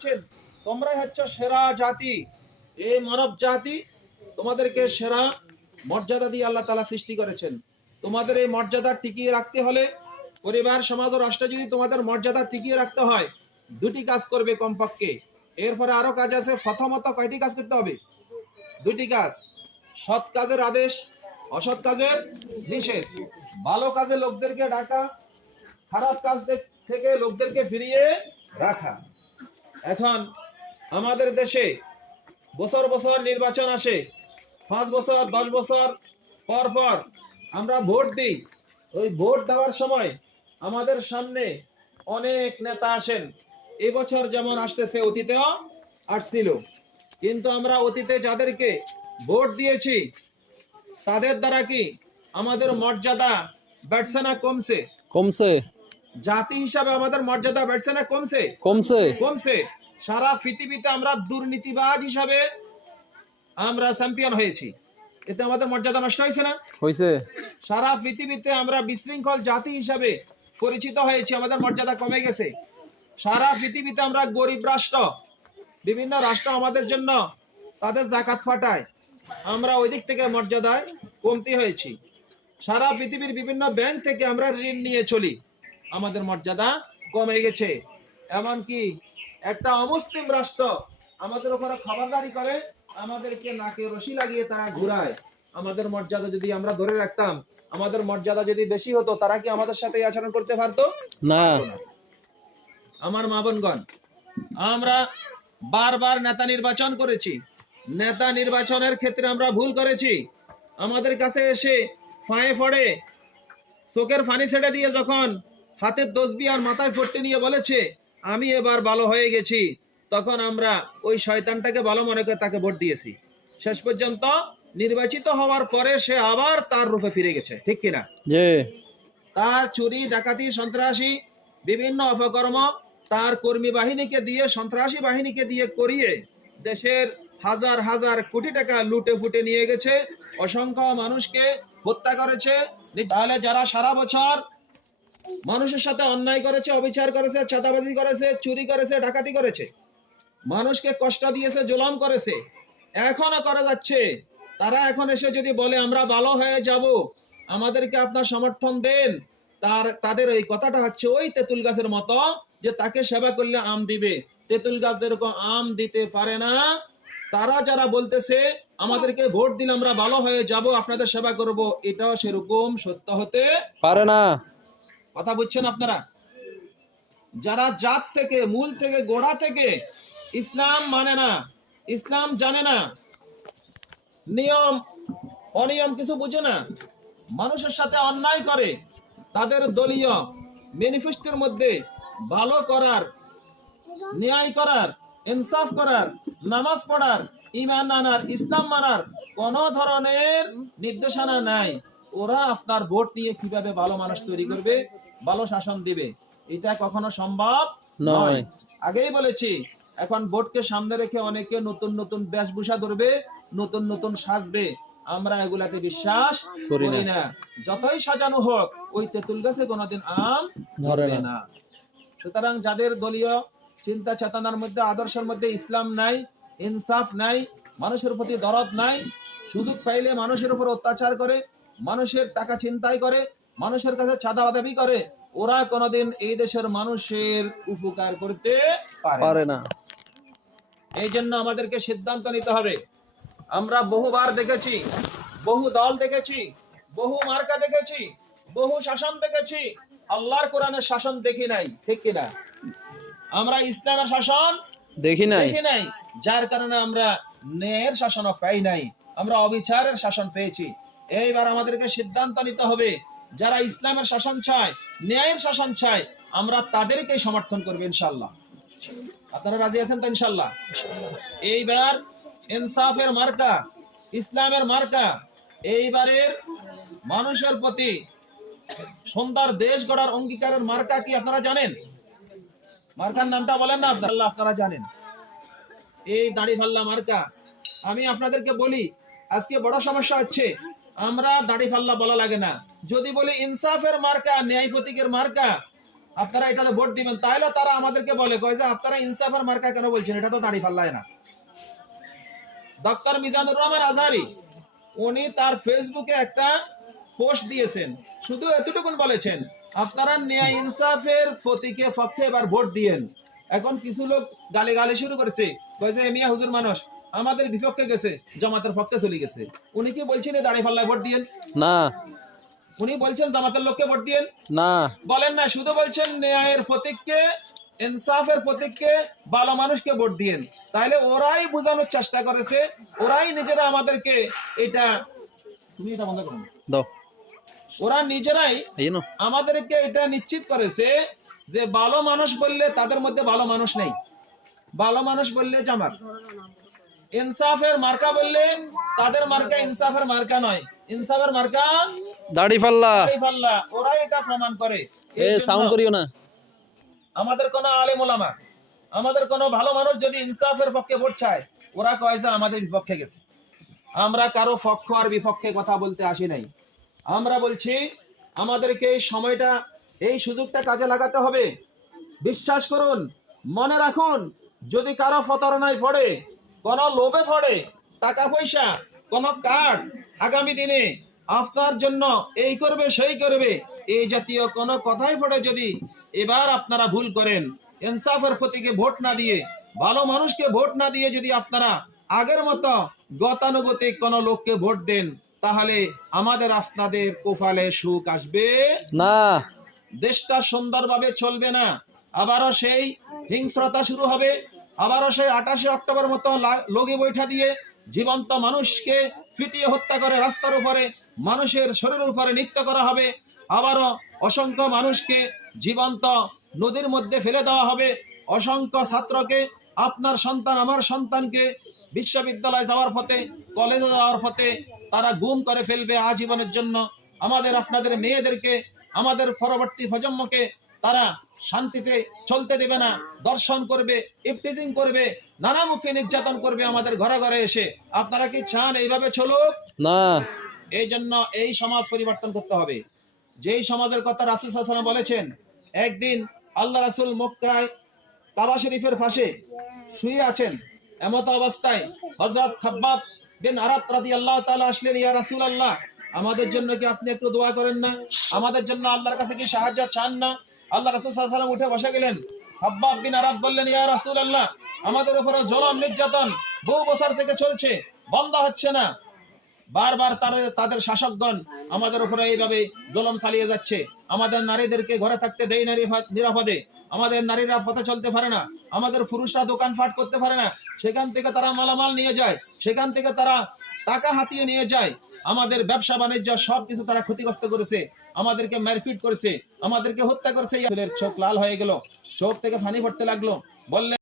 দিয়েছেন তোমরাই হচ্ছে সেরা জাতি, এই মানব জাতি তোমাদেরকে সেরা মর্যাদা দিয়ে আল্লাহ তাআলা সৃষ্টি করেছেন। তোমাদের এই মর্যাদা টিকিয়ে রাখতে হলে, পরিবার সমাজ ও রাষ্ট্র যদি তোমাদের মর্যাদা টিকিয়ে রাখতে হয়, দুটি কাজ করবে কমপক্ষে। এরপরে আরো কাজ আছে। প্রথমত কয়টি কাজ করতে হবে? দুটি কাজ। সৎ কাজের আদেশ, অসৎ কাজের নিষেধ। ভালো কাজে লোকদেরকে ডাকা, খারাপ কাজ থেকে লোকদেরকে ফিরিয়ে রাখা। এখন আমাদের দেশে বছর বছর নির্বাচন আসে, 5 বছর 10 বছর পর পর আমরা ভোট দিই। ওই ভোট দেওয়ার সময় আমাদের সামনে অনেক নেতা আসেন। এবছর যেমন আসতেছে, অতীতেও আসছিল। কিন্তু আমরা অতীতে যাদেরকে ভোট দিয়েছি তাদের দ্বারা কি আমাদের মর্যাদা বাড়ছে না কমছে? কমছে। জাতি হিসাবে আমাদের মর্যাদা বাড়ছে না কমছে? কমছে। কমছে। সারা পৃথিবীতে আমরা দুর্নীতিবাজ হিসাবে আমরা চ্যাম্পিয়ন হয়েছি। এতে আমাদের মর্যাদা নষ্ট হয়েছে না? হইছে। সারা পৃথিবীতে আমরা বিশৃঙ্খল জাতি হিসাবে পরিচিত হয়েছি, আমাদের মর্যাদা কমে গেছে। সারা পৃথিবীতে আমরা গরিব রাষ্ট্র, বিভিন্ন রাষ্ট্র আমাদের জন্য তাদের জাকাত ফাটায়, আমরা ওই দিক থেকে মর্যাদায় কমতি হয়েছি। সারা পৃথিবীর বিভিন্ন ব্যাংক থেকে আমরা ঋণ নিয়ে চলি, আমাদের মর্যাদা কমে গেছে। এমনকি একটা অমুসলিম রাষ্ট্র আমাদের উপরে খবরদারি করে, আমাদেরকে নাকে রশি লাগিয়ে তারা ঘুরায়। আমাদের মর্যাদা যদি আমরা ধরে রাখতাম, আমাদের মর্যাদা যদি বেশি হতো, তারা কি আমাদের সাথে এই আচরণ করতে পারতো? না। আমার মা বোনগণ, আমরা বারবার নেতা নির্বাচন করেছি। নেতা নির্বাচনের ক্ষেত্রে আমরা ভুল করেছি। আমাদের কাছে এসে ফাঁয়ে পড়ে চোখের ফানি ছেড়ে দিয়ে যখন হাতের তসবি আর মাথায় ফট্টি নিয়ে বলেছে আমি এবার ভালো হয়ে গেছি, তখন আমরা ওই শয়তানটাকে ভালো মনে করে তাকে ভোট দিয়েছি। শেষ পর্যন্ত নির্বাচিত হওয়ার পরে সে আবার তার রূপে ফিরে গেছে, ঠিক কিনা? তার চুরি ডাকাতি সন্ত্রাসী বিভিন্ন অপকর্ম তার কর্মী বাহিনীকে দিয়ে, সন্ত্রাসী বাহিনীকে দিয়ে করিয়ে দেশের হাজার হাজার কোটি টাকা লুটে ফুটে নিয়ে গেছে, অসংখ্য মানুষকে হত্যা করেছে। তাহলে যারা সারা বছর মানুষের সাথে অন্যায় করেছে, অবিচার করেছে, চাঁদাবাজি করেছে, চুরি করেছে, ডাকাতি করেছে, মানুষকে কষ্ট দিয়েছে, জুলুম করেছে, এখনো করে যাচ্ছে, তারা এখন এসে যদি বলে আমরা ভালো হয়ে যাব, আমাদেরকে আপনার সমর্থন দেন, তাদের ওই কথাটা হচ্ছে ওই তেঁতুল গাছের মতো, যে তাকে সেবা করলে আম দিবে। তেঁতুল গাছ যেরকম আম দিতে পারে না, তারা যারা বলতেছে আমাদেরকে ভোট দিলে আমরা ভালো হয়ে যাব, আপনাদের সেবা করব, এটাও সেরকম সত্য হতে পারে না। কথা বুঝছেন আপনারা? যারা জাত থেকে, মূল থেকে, গোড়া থেকে ইসলাম মানে না, ইসলাম জানে না, নিয়ম অনিয়ম কিছু বুঝে না, মানুষের সাথে অন্যায় করে, তাদের দলীয় ম্যানিফেস্টোর মধ্যে ভালো করার, ন্যায় করার, ইনসাফ করার, নামাজ পড়ার, ঈমান আনার, ইসলাম মানার কোন ধরনের নির্দেশনা নাই। ওরা আপনার ভোট নিয়ে কিভাবে ভালো মানুষ তৈরি করবে, ভালো শাসন দিবে, এটা কখনো সম্ভব নয়। আগেই বলেছি, এখন ভোটকে সামনে রেখে অনেকে নতুন নতুন বেশভূষা ধরবে, নতুন নতুন সাজবে। আমরা এগুলাতে বিশ্বাস করি না। যতই সাজানো হোক, ওই তেঁতুল গাছে কোনোদিন আম ধরে না। সুতরাং যাদের দলীয় চিন্তা চেতনার মধ্যে, আদর্শের মধ্যে ইসলাম নাই, ইনসাফ নাই, মানুষের প্রতি দরদ নাই, সুযোগ পাইলে মানুষের উপর অত্যাচার করে, মানুষের টাকা ছিনতাই করে, মানুষের কাছে চাঁদাবাজি করে, ওরা কোনোদিন এই দেশের মানুষের উপকার করতে পারে না। এই জন্য আমাদেরকে সিদ্ধান্ত নিতে হবে। আমরা বহুবার দেখেছি, বহু দল দেখেছি, বহু মার্কা দেখেছি, বহু শাসন দেখেছি, আল্লাহর কোরআনের শাসন দেখি নাই, ঠিক কিনা? আমরা ইসলামের শাসন দেখি নাই, যার কারণে আমরা ন্যায়ের শাসনও পাই নাই, আমরা অবিচারের শাসন পেয়েছি। এইবার আমাদেরকে সিদ্ধান্ত নিতে হবে, যারা ইসলামের শাসন চায়, ন্যায়ের শাসন চায়, আমরা তাদেরকেই সমর্থন করব ইনশাআল্লাহ। আপনারা রাজি আছেন তো ইনশাআল্লাহ? এইবার ইনসাফের মার্কা, ইসলামের মার্কা, এইবারের মানুষের প্রতি সুন্দর দেশ গড়ার অঙ্গীকারের মার্কা কি আপনারা জানেন? মার্কার নামটা বলেন না আপনারা জানেন? এই দাড়িপাল্লা মার্কা। আমি আপনাদেরকে বলি, আজকে বড় সমস্যা হচ্ছে, আমরা দাড়িপাল্লা বলা লাগে না, যদি বলি ইনসাফের মার্কা, ন্যায় প্রতীকের মার্কা, আপনারা এটাতে ভোট দিবেন, তাহলে তারা আমাদেরকে বলে কয় যে আপনারা ইনসাফের মার্কা কেন বলছেন, এটা তো দাড়ি পাল্লায় না। ডক্টর মিজানুর রহমান আজহারি উনি তার ফেসবুকে একটা পোস্ট দিয়েছেন, শুধু এতটুকুন বলেছেন আপনারা ন্যায় ইনসাফের প্রতীকে পক্ষে এবার ভোট দিয়েন। এখন কিছু লোক গালি শুরু করেছে, কয় যে মিয়া হুজুর মানুষ আমাদের বিপক্ষে গেছে, জামাতের পক্ষে চলে গেছে। উনি কি বলছেন দাড়ি পাল্লায় ভোট দিয়েন? না। উনি বলছেন জামাতের লোককে ভোট দিয়েন? না, বলেন না, শুধু বলছেন ন্যায়ের প্রতীককে, ইনসাফের প্রতীককে, ভালো মানুষকে ভোট দিয়েন। তাহলে ওরাই বোঝানোর চেষ্টা করেছে, ওরাই নিজেরা আমাদেরকে এটা, তুমি এটা বন্ধ করো, দাও। ওরা নিজেরাই এই না, আমাদেরকে এটা নিশ্চিত করেছে যে ভালো মানুষ বললে তাদের মধ্যে ভালো মানুষ নেই, ভালো মানুষ বললে জামাত, ইনসাফের মার্কা বললে তাদের মার্কা ইনসাফের মার্কা নয়, ইনসাফের মার্কা দাড়ি পাল্লা। দাড়িপাল্লা। ওরাই এটা প্রমাণ করে। এ এই জন্য সাউন্ড করিও না। আমাদের কোন আলেম ওলামা, আমাদের কোন ভালো মানুষ যদি ইনসাফের পক্ষে ভোট চায়, ওরা কয় যে আমাদের বিপক্ষে গেছে। আমরা কারো পক্ষ আর বিপক্ষে কথা বলতে আসি নাই। আমরা বলছি আমাদেরকে এই সময়টা, এই সুযোগটা কাজে লাগাতে হবে। বিশ্বাস করুন, মনে রাখুন, যদি কারো প্রতারণায় পড়ে, কোন লোভে পড়ে, টাকা পয়সা, কোন কার্ড, আগামী দিনে আপনার জন্য এই করবে সেই করবে, এই জাতীয় কোনো কথাই পড়ে যদি এবার আপনারা ভুল করেন, ইনসাফের প্রতীকে ভোট না দিয়ে, ভালো মানুষকে ভোট না দিয়ে যদি আপনারা আগের মতো গতানুগতিক কোন লোককে ভোট দেন, তাহলে আমাদের আপনাদের কপালে সুখ আসবে না। দেশটা সুন্দরভাবে চলবে না। আবারও সেই হিংস্রতা শুরু হবে, আবারও সেই 28 অক্টোবর মতো লগি বৈঠা দিয়ে জীবন্ত মানুষকে পিটিয়ে হত্যা করে রাস্তার উপরে মানুষের শরীরের উপরে নৃত্য করা হবে। আবারও অসংখ্য মানুষকে জীবন্ত নদীর মধ্যে ফেলে দেওয়া হবে। অসংখ্য ছাত্রকে, আপনার সন্তান আমার সন্তানকে বিশ্ববিদ্যালয়ে যাওয়ার পথে, কলেজে যাওয়ার পথে তারা গুম করে ফেলবে আজীবনের জন্য। আমাদের আপনাদের মেয়েদেরকে, আমাদের পরবর্তী প্রজন্মকে তারা শান্তিতে চলতে দেবে না, দর্শন করবে, ইফটিজিং করবে, নানামুখী নির্যাতন করবে আমাদের ঘরে ঘরে এসে। আপনারা কি চান এইভাবে চলুক? না। এই জন্য এই সমাজ পরিবর্তন করতে হবে। যেই সমাজের কথা রাসূল সাল্লাল্লাহু আলাইহি ওয়াসাল্লাম বলেছেন, একদিন আল্লাহ রাসূল মক্কায় কাবা শরীফের পাশে শুয়ে আছেন, এমত অবস্থায় হযরত খাব্বাব বিন আরাত রাদিয়াল্লাহু তাআলা আসলেন, ইয়া রাসূলুল্লাহ, আমাদের জন্য কি আপনি একটু দোয়া করেন না? আমাদের জন্য আল্লাহর কাছে কি সাহায্য চান না? আল্লাহ রাসূল সাল্লাল্লাহু আলাইহি ওয়াসাল্লাম উঠে বসে গেলেন। খাব্বাব বিন আরাত বললেন, ইয়া রাসূলুল্লাহ, আমাদের উপরে জুলুম নির্যাতন বহু বছর থেকে চলছে, বন্ধ হচ্ছে না। বারবার তাদের শাসকগণ আমাদের উপরে এইভাবে জুলুম চালিয়ে যাচ্ছে। আমাদের নারীদেরকে ঘরে থাকতে দেয় না নিরাপদে, আমাদের নারীরা পথে চলতে পারে না, আমাদের পুরুষরা দোকানপাট করতে পারে না, সেখান থেকে তারা মালামাল নিয়ে যায়, সেখান থেকে তারা টাকা হাতিয়ে নিয়ে যায়, আমাদের ব্যবসা বাণিজ্য সবকিছু তারা ক্ষতিগ্রস্ত করেছে, আমাদেরকে মারপিট করেছে, আমাদেরকে হত্যা করেছে। চোখ লাল হয়ে গেল, চোখ থেকে পানি পড়তে লাগলো, বললেন